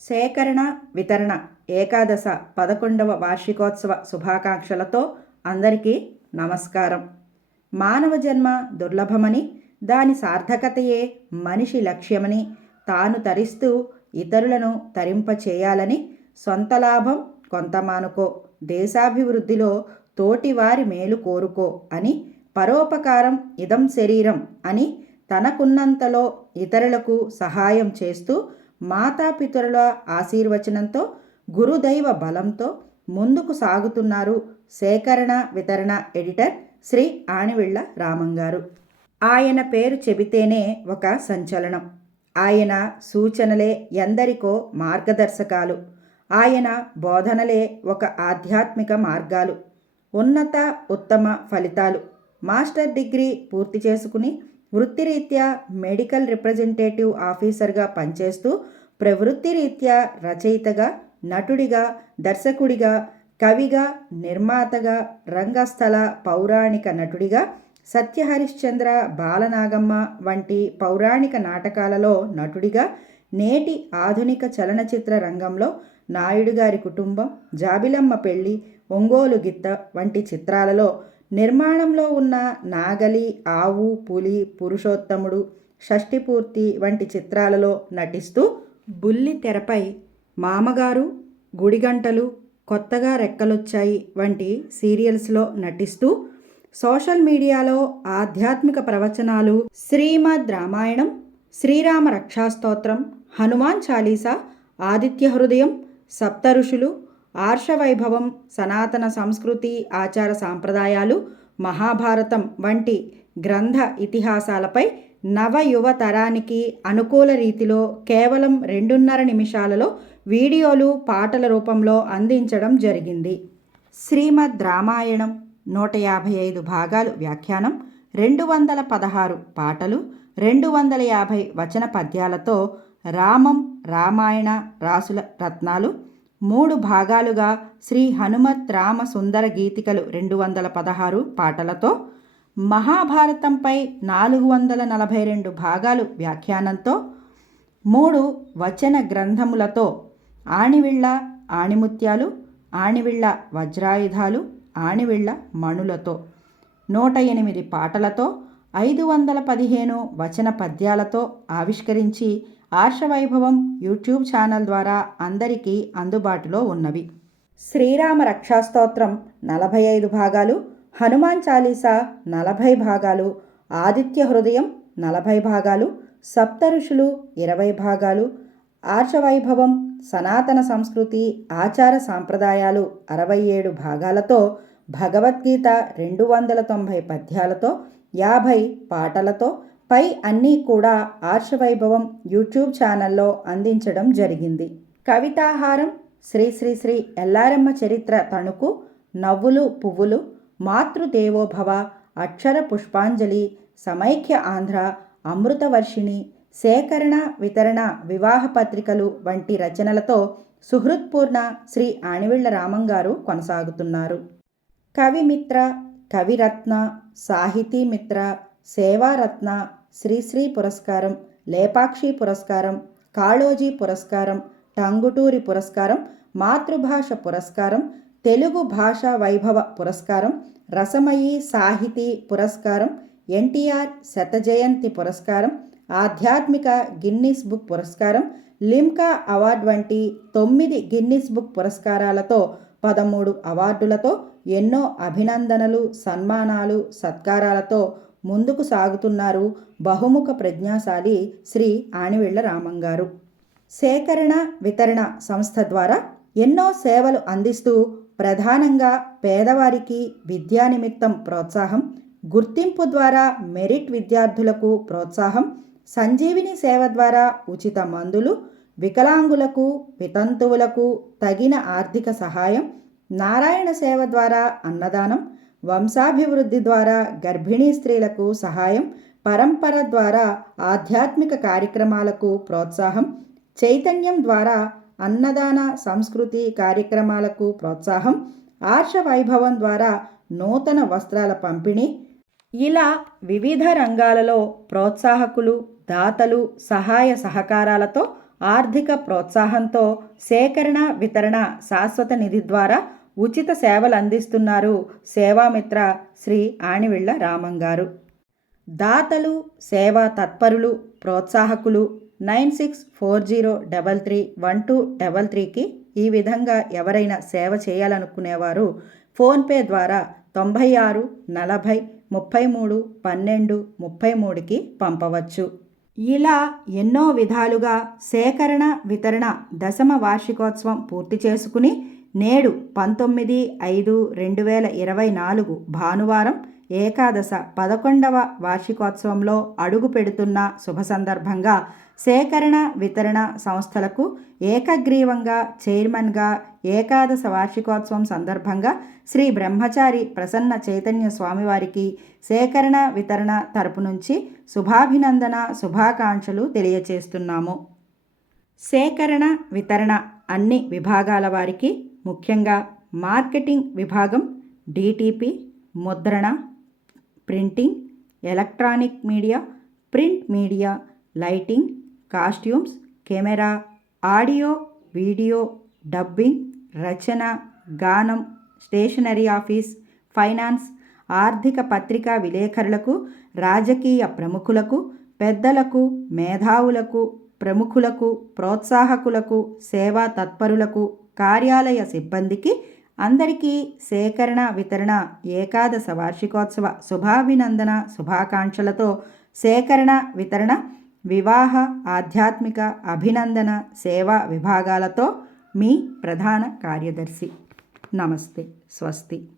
సేకరణ వితరణ ఏకాదశ పదకొండవ వార్షికోత్సవ శుభాకాంక్షలతో అందరికీ నమస్కారం. మానవ జన్మ దుర్లభమని దాని సార్థకతయే మనిషి లక్ష్యమని తాను తరిస్తూ ఇతరులను తరింపచేయాలని సొంత లాభం కొంత మానుకో దేశాభివృద్ధిలో తోటివారి మేలు కోరుకో అని పరోపకారం ఇదం శరీరం అని తనకున్నంతలో ఇతరులకు సహాయం చేస్తూ మాతాపితరుల ఆశీర్వచనంతో గురుదైవ బలంతో ముందుకు సాగుతున్నారు సేకరణ వితరణ ఎడిటర్ శ్రీ ఆణివిళ్ళ రామంగారు. ఆయన పేరు చెబితేనే ఒక సంచలనం. ఆయన సూచనలే ఎందరికో మార్గదర్శకాలు. ఆయన బోధనలే ఒక ఆధ్యాత్మిక మార్గాలు. ఉన్నత ఉత్తమ ఫలితాలు. మాస్టర్ డిగ్రీ పూర్తి చేసుకుని వృత్తిరీత్యా మెడికల్ రిప్రజెంటేటివ్ ఆఫీసర్గా పనిచేస్తూ ప్రవృత్తి రీత్యా రచయితగా నటుడిగా దర్శకుడిగా కవిగా నిర్మాతగా రంగస్థల పౌరాణిక నటుడిగా సత్యహరిశ్చంద్ర బాలనాగమ్మ వంటి పౌరాణిక నాటకాలలో నటుడిగా నేటి ఆధునిక చలనచిత్ర రంగంలో నాయుడు గారి కుటుంబం జాబిలమ్మ పెళ్ళి ఒంగోలు గిత్త వంటి చిత్రాలలో నిర్మాణంలో ఉన్న నాగలి ఆవు పులి పురుషోత్తముడు షష్టిపూర్తి వంటి చిత్రాలలో నటిస్తూ బుల్లి తెరపై మామగారు గుడిగంటలు కొత్తగా రెక్కలొచ్చాయి వంటి సీరియల్స్లో నటిస్తూ సోషల్ మీడియాలో ఆధ్యాత్మిక ప్రవచనాలు శ్రీమద్ రామాయణం శ్రీరామ రక్షాస్తోత్రం హనుమాన్ చాలీసా ఆదిత్య హృదయం సప్త ఋషులు ఆర్షవైభవం సనాతన సంస్కృతి ఆచార సాంప్రదాయాలు మహాభారతం వంటి గ్రంథ ఇతిహాసాలపై నవ యువ తరానికి అనుకూల రీతిలో కేవలం రెండున్నర నిమిషాలలో వీడియోలు పాటల రూపంలో అందించడం జరిగింది. శ్రీమద్ రామాయణం నూట యాభై ఐదు భాగాలు వ్యాఖ్యానం రెండు వందల పదహారు పాటలు రెండు వందల యాభై వచన పద్యాలతో రామం రామాయణ రాసుల రత్నాలు మూడు భాగాలుగా శ్రీ హనుమత్ రామ సుందర గీతికలు రెండు వందల పదహారు పాటలతో మహాభారతంపై నాలుగు వందల నలభై రెండు భాగాలు వ్యాఖ్యానంతో మూడు వచన గ్రంథములతో ఆణివిళ్ళ ఆణిముత్యాలు ఆణివిళ్ళ వజ్రాయుధాలు ఆణివిళ్ళ మణులతో నూట ఎనిమిది పాటలతో ఐదు వందల పదిహేను వచన పద్యాలతో ఆవిష్కరించి ఆర్షవైభవం యూట్యూబ్ ఛానల్ ద్వారా అందరికీ అందుబాటులో ఉన్నవి. శ్రీరామ రక్షాస్తోత్రం నలభై ఐదు భాగాలు హనుమాన్ చాలీసా నలభై భాగాలు ఆదిత్య హృదయం నలభై భాగాలు సప్త ఋషులు ఇరవై భాగాలు ఆర్షవైభవం సనాతన సంస్కృతి ఆచార సాంప్రదాయాలు అరవై ఏడు భాగాలతో భగవద్గీత రెండు వందల తొంభై పద్యాలతో యాభై పాటలతో పై అన్నీ కూడా ఆర్షవైభవం యూట్యూబ్ ఛానల్లో అందించడం జరిగింది. కవితాహారం శ్రీ శ్రీ శ్రీ ఎల్లారమ్మ చరిత్ర తణుకు నవ్వులు పువ్వులు మాతృదేవోభవ అక్షర పుష్పాంజలి సమైక్య ఆంధ్ర అమృతవర్షిణి సేకరణ వితరణ వివాహ పత్రికలు వంటి రచనలతో సుహృత్పూర్ణ శ్రీ ఆణివిళ్ళ రామంగారు కొనసాగుతున్నారు. కవిమిత్ర కవిరత్న సాహితీమిత్ర సేవారత్న శ్రీశ్రీ పురస్కారం లేపాక్షి పురస్కారం కాళోజీ పురస్కారం టంగుటూరి పురస్కారం మాతృభాష పురస్కారం తెలుగు భాషా వైభవ పురస్కారం రసమయీ సాహితీ పురస్కారం ఎన్టీఆర్ శతజయంతి పురస్కారం ఆధ్యాత్మిక గిన్నిస్ బుక్ పురస్కారం లిమ్కా అవార్డ్ వంటి తొమ్మిది గిన్నిస్ బుక్ పురస్కారాలతో పదమూడు అవార్డులతో ఎన్నో అభినందనలు సన్మానాలు సత్కారాలతో ముందుకు సాగుతున్నారు బహుముఖ ప్రజ్ఞాశాలి శ్రీ ఆణివిళ్ళ రామంగారు. సేకరణ వితరణ సంస్థ ద్వారా ఎన్నో సేవలు అందిస్తూ ప్రధానంగా పేదవారికి విద్యా నిమిత్తం ప్రోత్సాహం గుర్తింపు ద్వారా మెరిట్ విద్యార్థులకు ప్రోత్సాహం సంజీవిని సేవ ద్వారా ఉచిత మందులు వికలాంగులకు వితంతువులకు తగిన ఆర్థిక సహాయం నారాయణ సేవ ద్వారా అన్నదానం వంశాభివృద్ధి ద్వారా గర్భిణీ స్త్రీలకు సహాయం పరంపర ద్వారా ఆధ్యాత్మిక కార్యక్రమాలకు ప్రోత్సాహం చైతన్యం ద్వారా అన్నదాన సంస్కృతి కార్యక్రమాలకు ప్రోత్సాహం ఆర్ష వైభవం ద్వారా నూతన వస్త్రాల పంపిణీ ఇలా వివిధ రంగాలలో ప్రోత్సాహకులు దాతలు సహాయ సహకారాలతో ఆర్థిక ప్రోత్సాహంతో సేకరణ వితరణ శాశ్వత నిధి ద్వారా ఉచిత సేవలు అందిస్తున్నారు సేవామిత్ర శ్రీ ఆణివిళ్ళ రామంగారు. దాతలు సేవా తత్పరులు ప్రోత్సాహకులు nine six four zero double three one two double త్రీకి ఈ విధంగా ఎవరైనా సేవ చేయాలనుకునేవారు ఫోన్పే ద్వారా తొంభై ఆరు నలభై ముప్పై మూడు పన్నెండు ముప్పై మూడుకి పంపవచ్చు. ఇలా ఎన్నో విధాలుగా సేకరణ వితరణ దశమ వార్షికోత్సవం పూర్తి చేసుకుని నేడు పంతొమ్మిది ఐదు రెండు వేల ఇరవై నాలుగు భానువారం ఏకాదశ పదకొండవ వార్షికోత్సవంలో అడుగు పెడుతున్న శుభ సందర్భంగా సేకరణ వితరణ సంస్థలకు ఏకగ్రీవంగా చైర్మన్గా ఏకాదశ వార్షికోత్సవం సందర్భంగా శ్రీ బ్రహ్మచారి ప్రసన్న చైతన్య స్వామివారికి సేకరణ వితరణ తరపు నుంచి శుభాభినందన శుభాకాంక్షలు తెలియచేస్తున్నాము. సేకరణ వితరణ అన్ని విభాగాల వారికి ముఖ్యంగా మార్కెటింగ్ విభాగం డిటిపి ముద్రణ printing electronic media print media lighting costumes camera audio video dubbing రచన గానం స్టేషనరీ ఆఫీస్ ఫైనాన్స్ ఆర్థిక పత్రికా విలేకరులకు రాజకీయ ప్రముఖులకు పెద్దలకు మేధావులకు ప్రముఖులకు ప్రోత్సాహకులకు సేవా తత్పరులకు కార్యాలయ సిబ్బందికి అందరికీ సేకరణ వితరణ ఏకాదశ వార్షికోత్సవ శుభాభినందన శుభాకాంక్షలతో సేకరణ వితరణ వివాహ ఆధ్యాత్మిక అభినందన సేవా విభాగాలతో మీ ప్రధాన కార్యదర్శి. నమస్తే. స్వస్తి.